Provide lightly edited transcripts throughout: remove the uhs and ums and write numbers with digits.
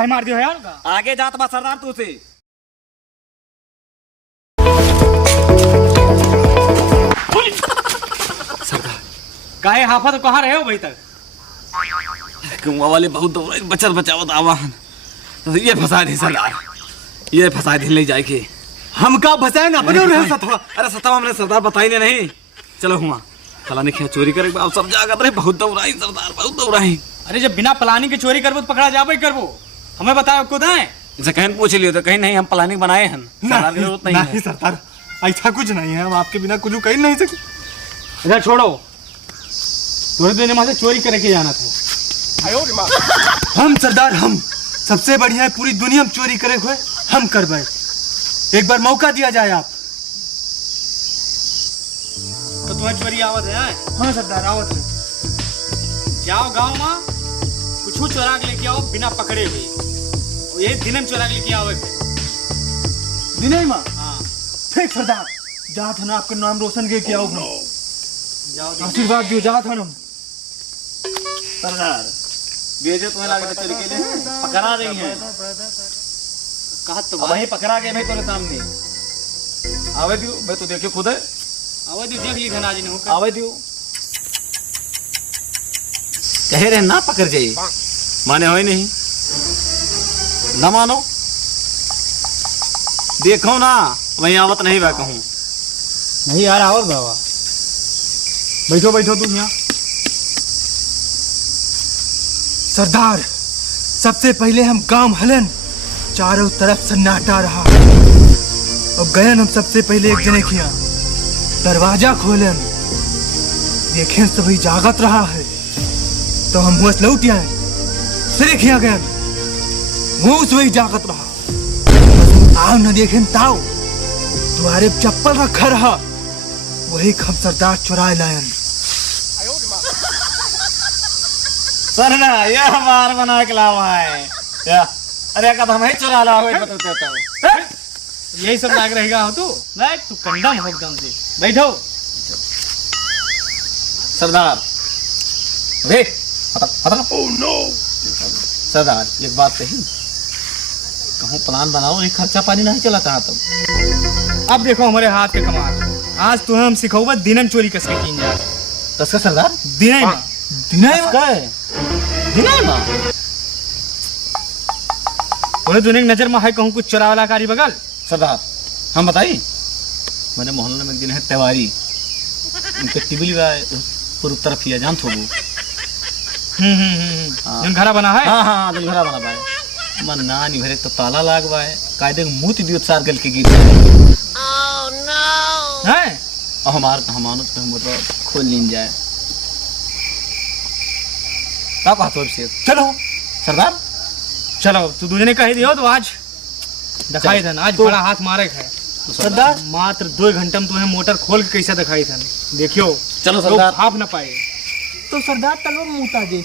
काहे मार दियो यार का? आगे जात बा सरदार तू से। सरदार काहे हाफत कहाँ रहे हो भाई तक? कुआं वाले बहुत दौड़ बचत बचावत आवाहन ये फंसा दी सरदार, ये फंसा दी ले जाए के। हम का फंसाए ना अपने रहे सतवा। अरे सतवा हमने सरदार बताई नहीं। चलो हुआ फला ने क्या चोरी करे अब सब जागत रहे, बहुत दौड़ाई सरदार, बहुत दौड़ाई। अरे जब बिना प्लानिंग के चोरी करबो तो पकड़ा जाबे करबो। हमें बताओ खुद है इसे कहीं पूछ लियो तो कहीं नहीं हम प्लानिंग बनाए हैं, सरदार की जरूरत नहीं है। सरदार ऐसा कुछ नहीं है, हम आपके बिना कुछ कह नहीं सकते। इधर छोड़ो, थोड़े दिन वहां से चोरी करके जाना था। हम सरदार हम सबसे बढ़िया है पूरी दुनिया में चोरी करे हुए हम करवाए। एक बार मौका दिया जाए आप। तो तुम्हें चोरी आवत है? हाँ सरदार आवत है। जाओ गांव में कुछ चोरा के लेके आओ बिना पकड़े हुए। ये दिन में चोरा के लेके आओ। दिने माँ हाँ ठीक सरदार, जा था ना आपका नाम रोशन के किया हम। जाओ आशीर्वाद दियो, जा था ना सरदार बेजे तुम्हें लगा चोरी के लिए पकड़ा रही है। कहा तो वही पकड़ा गए भाई तेरे सामने। आवे दियो भाई, तू देखियो खुद है। आवे दी देख ली धनाज ने होकर। आवे दियो कह रहे ना पकड़ जाइए, माने हो ही नहीं ना मानो। देखो ना वही आवत नहीं बा कहूँ। नहीं यार आवत बाबा। बैठो बैठो तुम यहाँ। सरदार सबसे पहले हम गांव हलन, चारों तरफ सन्नाटा रहा। और गयन हम सबसे पहले एक जने किया दरवाजा खोलन, देखें सभी जागत रहा है तो हम हुआ लौट आए। सिरे खिया गयन मुंह से वही जागत रहा। आओ न देखें ताओ तुम्हारे चप्पल रखा रहा, वही हम सरदार चुराए लायन। सरदार ये हमार बना के लावा है या? अरे कद हम ही चुरा ला हुए बता देता हूँ। यही सब लाग रहेगा हो तू? नहीं तू कंडम हो एकदम से। बैठो। सरदार रे ओह नो सरदार एक बात कही, कहूँ प्लान बनाओ, एक खर्चा पानी नहीं चला चाहता तुम। अब देखो हमारे हाथ के कमाल। आज तुम्हें हम सिखाऊंगा दिनम चोरी कसके की जाए। कसका सरदार दिनम में कसका है दिनाई माँ। बोले तूने नजर में है कहूँ कुछ चोरावाला कारी बगल। सरदार हम बताइए, मैंने मोहल्ले में एक दिन है तिवारी, उनके टिबली पूर्व तरफ ही जान थो वो। जन घरा बना है। हाँ हाँ दिल घरा बना पाए मन ना नहीं भरे तो ताला लाग पाए कायदे मुंह दियो सार गल के गीत है और हमार हमानो तो मतलब खोल लीन जाए का बात हो से। चलो सरदार चलो तू दूसरे कह दियो तो आज दिखाई था आज बड़ा हाथ मारे है। सरदार मात्र 2 घंटे में तुम्हें मोटर खोल के कैसा दिखाई था देखियो। चलो सरदार भाप न पाए तो सरदार तलवार मुता दे।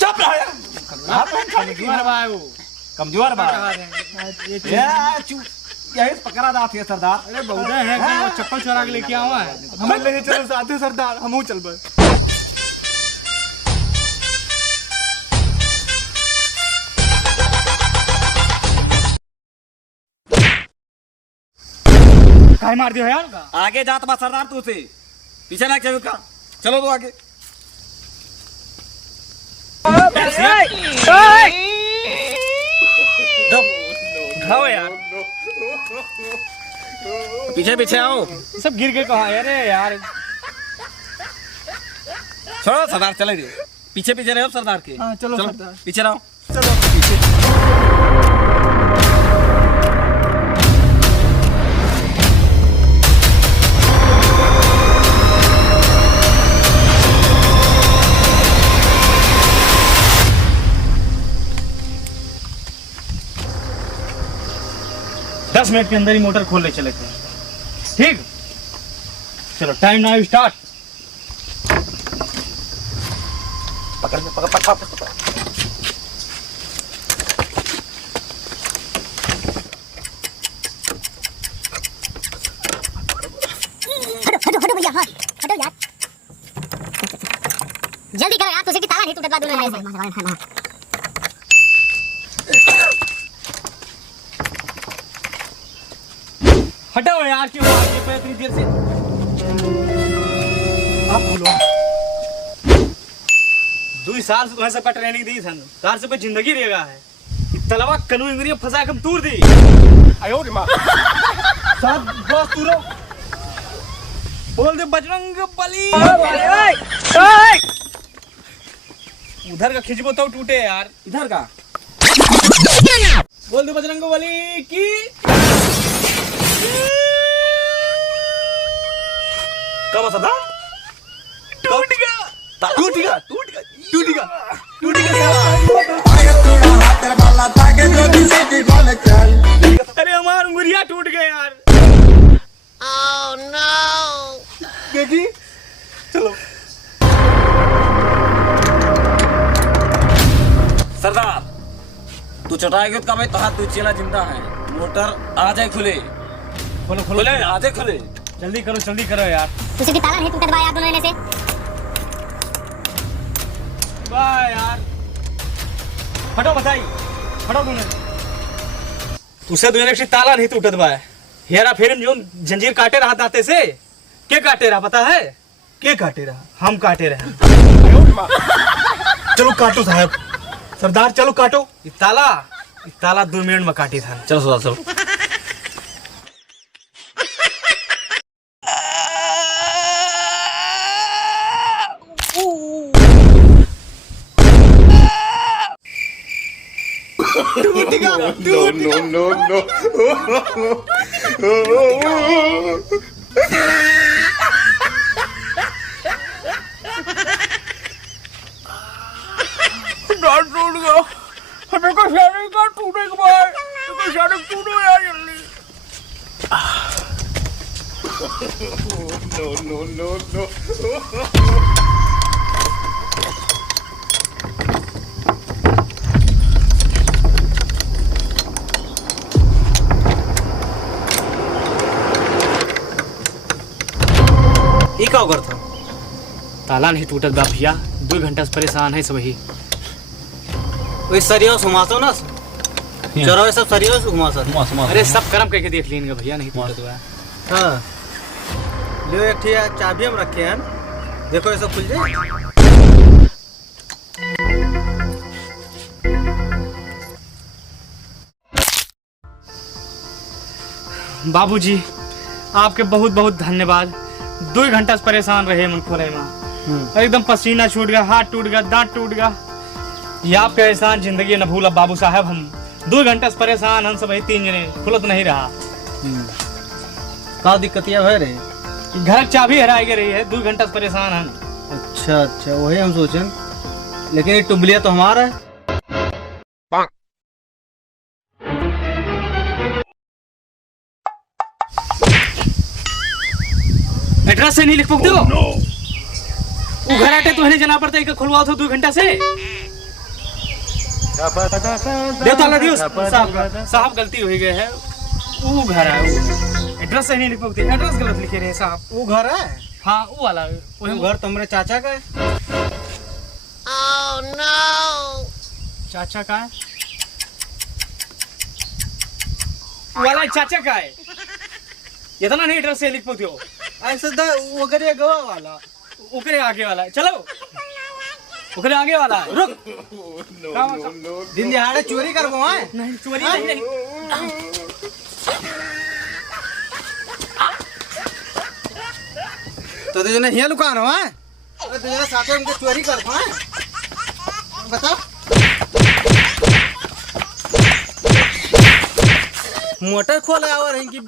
चुप रहो कमजोर बा वो। कमजोर बा ये यही पकड़ा दात है सरदार। अरे बहुदा है कि वो चप्पल चोरा के लेके आवा है। हम ले चलो साथे सरदार, हमहू चलबे। काहे मार दियो यार का? आगे जात बा सरदार तू से, पीछे ना चलो का। चलो तो आगे खाओ यार। पीछे पीछे आओ। सब गिर गए कहाँ? अरे यार छोड़ो सरदार चले दियो, पीछे पीछे रहो सरदार के। हाँ चलो सरदार पीछे रहो। चलो। दस मिनट के अंदर ही मोटर खोल ले चले थे। ठीक चलो टाइम नाउ स्टार्ट। पकड़ पकड़ पकड़ पकड़। हटो हटो भैया, हाँ हटो यार, जल्दी करो यार, तुझे की ताला नहीं टूटे बाद दोनों में से। हटाओ यार, क्यों आगे पे इतनी देर से? आप बोलो। 2 साल से तुम्हें सबका ट्रेनिंग दी सन, तार से पे जिंदगी रहेगा है। तलवा कनु इंगरिया फंसा के हम तूर दी। आयो रे मां। सब बस तूरो। बोल दे बजरंग बली। उधर का खिंचबो तो टूटे यार, इधर का। बोल दे बजरंग बली की। कब सदा? टूट गया। टूट गया। टूट गया। टूट गया। टूट गया। अरे हमारा अंगुरिया टूट गया यार। Oh no! देखी, चलो। सरदार तू चटाएगी तो भाई तोहार तू चेला जिंदा है। मोटर आ जाए खुले। खोलो खोलो, खुले आ जाए खुले। जल्दी करो यार। तुझे भी ताला नहीं टूटा दबा यार दोनों जने से। वाह यार, हटो बताई, हटो दोनों। तुझसे दोनों से ताला नहीं टूटत बा। हेरा फेर जो जंजीर काटे रहा दाते से, के काटे रहा पता है? के काटे रहा? हम काटे रहे। चलो काटो साहब, सरदार चलो काटो। ये ताला 2 मिनट में काटी था। चलो सरदार चलो। ये क्या कर था? ताला नहीं टूटत बा भैया, 2 घंटा से परेशान है सब ही। वही सरिया घुमासो ना, चलो सब सरिया घुमासो। अरे सब कर्म करके देख लीजिएगा भैया, नहीं टूटत बा। हाँ लो एक ठिया चाबी हम रखे हैं, देखो ये सब खुल जाए। बाबूजी आपके बहुत बहुत धन्यवाद। 2 घंटा से परेशान रहे मन खोले में, एकदम पसीना छूट गया, हाथ टूट गया, दांत टूट गया। ये आपके एहसान जिंदगी न भूला बाबू साहब। हम 2 घंटा से परेशान, हम सब 3 जने, खुलत नहीं रहा। का दिक्कत यह है रे? घर की चाबी हरा के रही है, 2 घंटा से परेशान हम। अच्छा वही हम सोचें, लेकिन ये टुबलिया तो हमारा है। एड्रेस से नहीं लिख पाते हो? वो घर आटे तो हने जाना पड़ता है, खुलवाओ तो 2 घंटा से। दे ताला दियो साहब, गलती हो गई है। वो घर है, एड्रेस से नहीं लिख पाते, एड्रेस गलत लिखे रहे साहब। वो घर है? हाँ वो वाला, वो घर तुम्हारे चाचा का है? Oh no! चाचा का है? वो वाला चाचा का है। इतना नहीं एड्रेस से लिख पाते हो? ऐसा वो करे गवा वाला, ओकरे आगे वाला है, चलो ओकरे आगे वाला है। रुक, दिन दिहाड़े चोरी करबो है? नहीं चोरी नहीं। तो तुझे नहीं लुकानो है? अरे तुझे साथे हमको चोरी करबो है? बता। मोटर खोला और इनकी